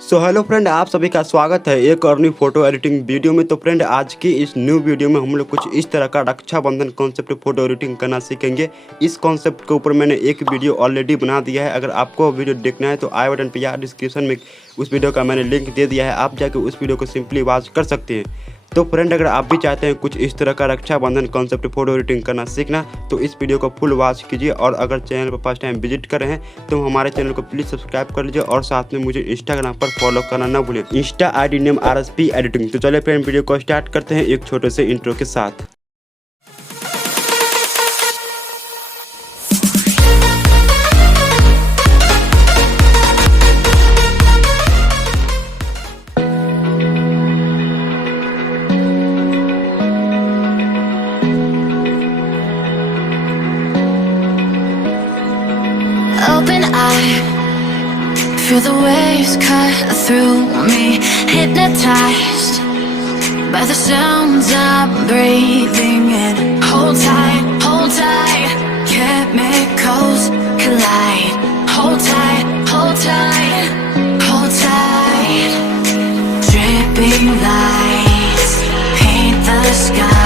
So hello friend, आप सभी का स्वागत है एक और न्यू फोटो एडिटिंग वीडियो में। तो फ्रेंड, आज की इस न्यू वीडियो में हम लोग कुछ इस तरह का रक्षाबंधन कॉन्सेप्ट फोटो एडिटिंग करना सीखेंगे। इस कॉन्सेप्ट के ऊपर मैंने एक वीडियो ऑलरेडी बना दिया है। अगर आपको वीडियो देखना है तो आई बटन पे या डिस्क्रिप्शन में उस वीडियो का मैंने लिंक दे दिया है, आप जाके उस वीडियो को सिंपली वॉच कर सकते हैं। तो फ्रेंड, अगर आप भी चाहते हैं कुछ इस तरह का रक्षाबंधन कॉन्सेप्ट फोटो एडिटिंग करना सीखना तो इस वीडियो को फुल वॉच कीजिए। और अगर चैनल पर फर्स्ट टाइम विजिट कर रहे हैं तो हमारे चैनल को प्लीज़ सब्सक्राइब कर लीजिए और साथ में मुझे इंस्टाग्राम पर फॉलो करना ना भूलें। Insta ID name RSP editing. तो चलिए फ्रेंड, वीडियो को स्टार्ट करते हैं एक छोटे से इंट्रो के साथ। Open eye, feel the waves cut through me, hypnotized by the sounds I'm breathing in. Hold tight, chemicals collide. Hold tight, hold tight, hold tight. Dripping lights paint the sky.